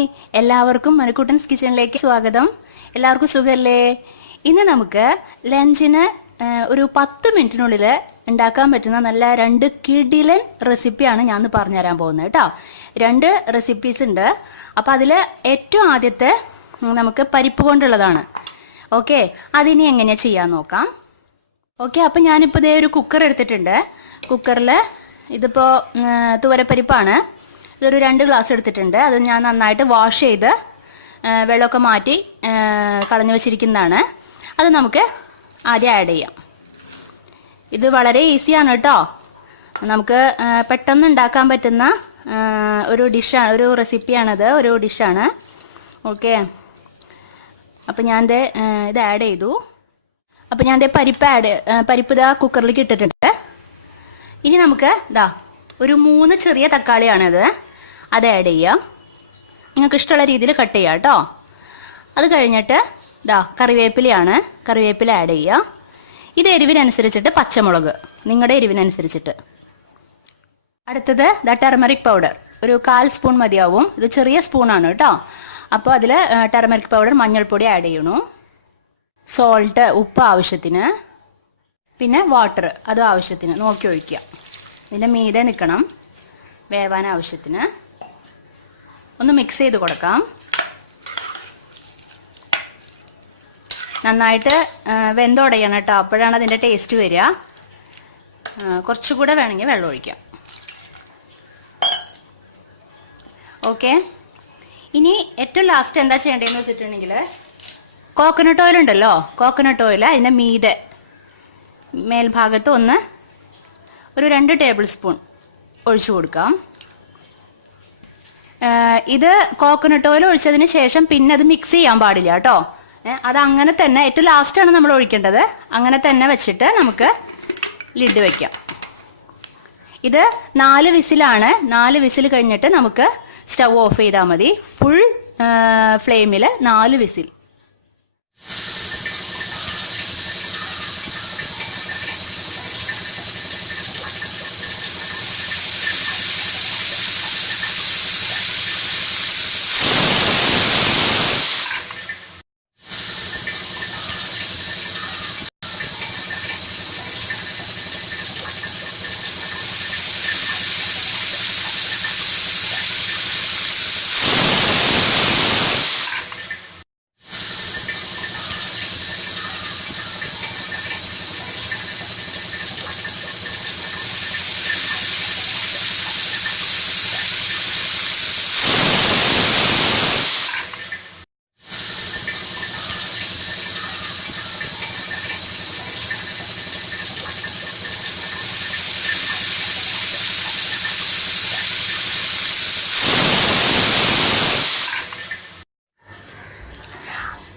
Hi, എല്ലാവർക്കും മനുക്കുട്ടൻസ് കിച്ചണിലേക്ക് സ്വാഗതം. എല്ലാവർക്കും സുഖമല്ലേ? ഇന്ന് നമുക്ക് ലഞ്ചിന് ഒരു 10 മിനിറ്റിനുള്ളിൽ ഉണ്ടാക്കാൻ പറ്റുന്ന നല്ല 2 കിടിലൻ റെസിപ്പിയാണ് ഞാൻ പറഞ്ഞുതരാൻ പോകുന്നത് കേട്ടോ. 2 റെസിപ്പീസ് ഉണ്ട്. അപ്പോൾ അതിൽ ഏറ്റവും ആദ്യത്തെ നമുക്ക് പരിപ്പ് കൊണ്ടുള്ളതാണ്. ഓക്കെ, അതിനി എങ്ങനെയാണ് ചെയ്യാൻ നോക്കാം. ഓക്കെ, അപ്പോൾ ഞാനിപ്പോൾ ഇതേ ഒരു കുക്കർ എടുത്തിട്ടുണ്ട്. കുക്കറിൽ ഇതിപ്പോൾ തുവരപ്പരിപ്പാണ്. ഇതൊരു 2 ഗ്ലാസ് എടുത്തിട്ടുണ്ട്. അത് ഞാൻ നന്നായിട്ട് വാഷ് ചെയ്ത് വെള്ളമൊക്കെ മാറ്റി കളഞ്ഞു വെച്ചിരിക്കുന്നതാണ്. അത് നമുക്ക് ആദ്യം ആഡ് ചെയ്യാം. ഇത് വളരെ ഈസിയാണ് കേട്ടോ. നമുക്ക് പെട്ടെന്ന് ഉണ്ടാക്കാൻ പറ്റുന്ന ഒരു ഡിഷാണ്, ഒരു റെസിപ്പിയാണത്, ഒരു ഡിഷാണ്. ഓക്കെ, അപ്പോൾ ഞാൻ ഇത് ആഡ് ചെയ്തു. അപ്പോൾ ഞാൻ പരിപ്പ് ഇതാ കുക്കറിലേക്ക് ഇട്ടിട്ടുണ്ട്. ഇനി നമുക്ക് ഒരു 3 ചെറിയ തക്കാളിയാണിത്, അത് ആഡ് ചെയ്യാം. നിങ്ങൾക്ക് ഇഷ്ടമുള്ള രീതിയിൽ കട്ട് ചെയ്യാം കേട്ടോ. അത് കഴിഞ്ഞിട്ട് കറിവേപ്പിലയാണ്, കറിവേപ്പില ആഡ് ചെയ്യുക. ഇത് എരിവിനനുസരിച്ചിട്ട് പച്ചമുളക്, നിങ്ങളുടെ എരിവിനനുസരിച്ചിട്ട്. അടുത്തത് ടെർമറിക് പൗഡർ ഒരു 1/4 സ്പൂൺ മതിയാവും. ഇത് ചെറിയ സ്പൂണാണ് കേട്ടോ. അപ്പോൾ അതിൽ ടെർമറിക് പൗഡർ, മഞ്ഞൾപ്പൊടി ആഡ് ചെയ്യണു. സോൾട്ട്, ഉപ്പ് ആവശ്യത്തിന്. പിന്നെ വാട്ടർ, അതും ആവശ്യത്തിന് നോക്കി ഒഴിക്കുക. ഇതിൻ്റെ മീതെ നിൽക്കണം, വേവാൻ ആവശ്യത്തിന്. ഒന്ന് മിക്സ് ചെയ്ത് കൊടുക്കാം. നന്നായിട്ട് വെന്തുടയണം കേട്ടോ, അപ്പോഴാണ് അതിൻ്റെ ടേസ്റ്റ് വരിക. കുറച്ചുകൂടെ വേണമെങ്കിൽ വെള്ളം ഒഴിക്കാം. ഓക്കെ, ഇനി ഏറ്റവും ലാസ്റ്റ് എന്താ ചെയ്യേണ്ടതെന്ന് വെച്ചിട്ടുണ്ടെങ്കിൽ കോക്കനട്ട് ഓയിൽ ഉണ്ടല്ലോ, കോക്കനട്ട് ഓയിൽ അതിൻ്റെ മീതെ മേൽഭാഗത്ത് ഒരു 2 ടേബിൾ സ്പൂൺ ഒഴിച്ചു കൊടുക്കാം. ഇത് കോക്കനട്ട് ഓയിൽ ഒഴിച്ചതിന് ശേഷം പിന്നെ അത് മിക്സ് ചെയ്യാൻ പാടില്ല കേട്ടോ. അത് അങ്ങനെ തന്നെ ഏറ്റവും ലാസ്റ്റാണ് നമ്മൾ ഒഴിക്കേണ്ടത്. അങ്ങനെ തന്നെ വെച്ചിട്ട് നമുക്ക് ലിഡ് വയ്ക്കാം. ഇത് 4 വിസിലാണ്. 4 വിസിൽ കഴിഞ്ഞിട്ട് നമുക്ക് സ്റ്റൗ ഓഫ് ചെയ്താൽ മതി. ഫുൾ ഫ്ലെയിമിൽ 4 വിസിൽ.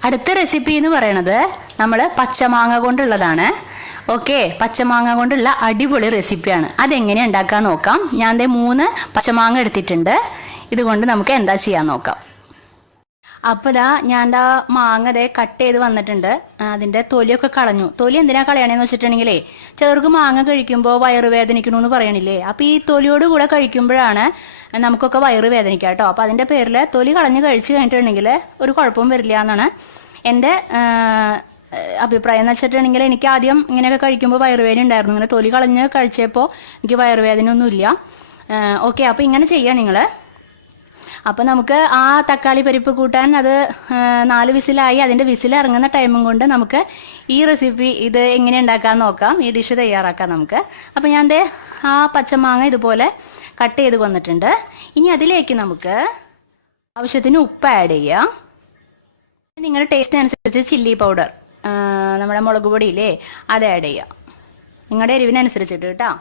അടുത്ത റെസിപ്പി എന്ന് പറയണത് നമ്മൾ പച്ചമാങ്ങ കൊണ്ടുള്ളതാണ്. ഓക്കെ, പച്ചമാങ്ങ കൊണ്ടുള്ള അടിപൊളി റെസിപ്പിയാണ്. അതെങ്ങനെയാണ് ഉണ്ടാക്കാൻ നോക്കാം. ഞാൻ 3 പച്ചമാങ്ങ എടുത്തിട്ടുണ്ട്. ഇതുകൊണ്ട് നമുക്ക് എന്താ ചെയ്യാൻ നോക്കാം. അപ്പോൾ ഞാൻ മാങ്ങ കട്ട് ചെയ്ത് വന്നിട്ടുണ്ട്. അതിൻ്റെ തൊലിയൊക്കെ കളഞ്ഞു. തൊലി എന്തിനാ കളയണേന്ന് വെച്ചിട്ടുണ്ടെങ്കിലേ, ചിലർക്ക് മാങ്ങ കഴിക്കുമ്പോൾ വയറുവേദനിക്കണമെന്ന് പറയണില്ലേ. അപ്പോൾ ഈ തൊലിയോട് കൂടെ കഴിക്കുമ്പോഴാണ് നമുക്കൊക്കെ വയറ് വേദനിക്കുക കേട്ടോ. അപ്പോൾ അതിൻ്റെ പേരിൽ തൊലി കളഞ്ഞ് കഴിച്ച് കഴിഞ്ഞിട്ടുണ്ടെങ്കിൽ ഒരു കുഴപ്പവും വരില്ല എന്നാണ് എൻ്റെ അഭിപ്രായം. എന്ന് വെച്ചിട്ടുണ്ടെങ്കിൽ എനിക്ക് ആദ്യം ഇങ്ങനെയൊക്കെ കഴിക്കുമ്പോൾ വയറുവേദന ഉണ്ടായിരുന്നു. ഇങ്ങനെ തൊലി കളഞ്ഞ് കഴിച്ചപ്പോൾ എനിക്ക് വയറുവേദന ഒന്നുമില്ല. ഓക്കെ, അപ്പോൾ ഇങ്ങനെ ചെയ്യാം നിങ്ങൾ. അപ്പോൾ നമുക്ക് ആ തക്കാളി പരിപ്പ് കൂട്ടാൻ അത് 4 വിസിലായി. അതിൻ്റെ വിസിൽ ഇറങ്ങുന്ന ടൈമും കൊണ്ട് നമുക്ക് ഈ റെസിപ്പി ഇത് എങ്ങനെ ഉണ്ടാക്കാൻ നോക്കാം, ഈ ഡിഷ് തയ്യാറാക്കാം നമുക്ക്. അപ്പോൾ ഞാൻ ആ പച്ചമാങ്ങ ഇതുപോലെ കട്ട് ചെയ്ത് വന്നിട്ടുണ്ട്. ഇനി അതിലേക്ക് നമുക്ക് ആവശ്യത്തിന് ഉപ്പ് ആഡ് ചെയ്യാം. നിങ്ങളുടെ ടേസ്റ്റിനനുസരിച്ച് ചില്ലി പൗഡർ, നമ്മുടെ മുളക് പൊടിയില്ലേ, അത് ആഡ് ചെയ്യാം, നിങ്ങളുടെ എരിവിനനുസരിച്ചിട്ട് കേട്ടോ.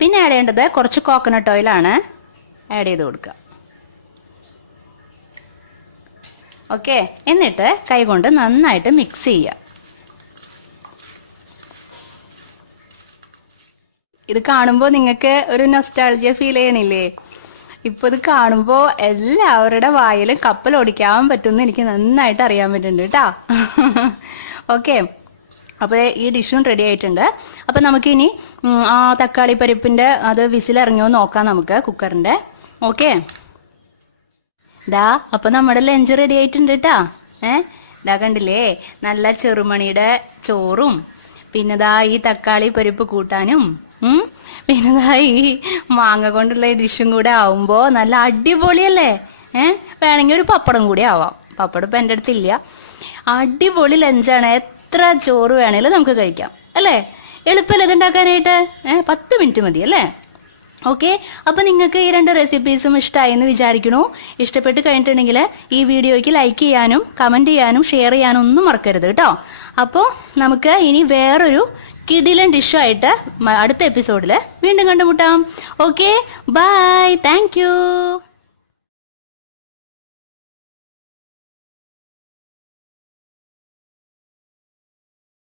പിന്നെ ആഡ് ചെയ്യേണ്ടത് കുറച്ച് കോക്കനട്ട് ഓയിലാണ്. ആഡ് ചെയ്ത് കൊടുക്കുക. ഓക്കെ, എന്നിട്ട് കൈകൊണ്ട് നന്നായിട്ട് മിക്സ് ചെയ്യുക. ഇത് കാണുമ്പോൾ നിങ്ങൾക്ക് ഒരു നൊസ്റ്റാൾജിയ ഫീൽ ചെയ്യണില്ലേ? ഇപ്പോൾ ഇത് കാണുമ്പോൾ എല്ലാവരുടെ വായിലും കപ്പൽ ഓടിക്കാൻ പറ്റുമെന്ന് എനിക്ക് നന്നായിട്ട് അറിയാൻ പറ്റുന്നുണ്ട് കേട്ടോ. ഓക്കെ, അപ്പോൾ ഈ ഡിഷും റെഡി ആയിട്ടുണ്ട്. അപ്പോൾ നമുക്കിനി ആ തക്കാളി പരിപ്പിൻ്റെ അത് വിസിലിറങ്ങിയോ നോക്കാം നമുക്ക് കുക്കറിൻ്റെ. ഓക്കെ, ദാ അപ്പൊ നമ്മുടെ ലഞ്ച് റെഡി ആയിട്ടുണ്ട് കേട്ടാ. ഇതാ കണ്ടില്ലേ, നല്ല ചെറുമണിയുടെ ചോറും പിന്നെ ദാ ഈ തക്കാളി പരിപ്പ് കൂട്ടാനും പിന്നെ ദാ ഈ മാങ്ങ കൊണ്ടുള്ള ഡിഷും കൂടെ ആവുമ്പോ നല്ല അടിപൊളിയല്ലേ. വേണമെങ്കിൽ ഒരു പപ്പടം കൂടി ആവാം. പപ്പടം ഇപ്പം എൻ്റെ അടുത്തില്ല. അടിപൊളി ലഞ്ചാണ്. എത്ര ചോറ് വേണേലും നമുക്ക് കഴിക്കാം അല്ലേ. എളുപ്പമല്ലേ ഇത് ഉണ്ടാക്കാനായിട്ട്. 10 മിനിറ്റ് മതി അല്ലേ. ഓക്കെ, അപ്പോൾ നിങ്ങൾക്ക് ഈ 2 റെസിപ്പീസും ഇഷ്ടമായി എന്ന് വിചാരിക്കണു. ഇഷ്ടപ്പെട്ട് കഴിഞ്ഞിട്ടുണ്ടെങ്കിൽ ഈ വീഡിയോയ്ക്ക് ലൈക്ക് ചെയ്യാനും കമൻറ്റ് ചെയ്യാനും ഷെയർ ചെയ്യാനും ഒന്നും മറക്കരുത് കേട്ടോ. അപ്പോൾ നമുക്ക് ഇനി വേറൊരു കിടിലൻ ഡിഷായിട്ട് അടുത്ത എപ്പിസോഡിൽ വീണ്ടും കണ്ടുമുട്ടാം. Okay, bye, thank U.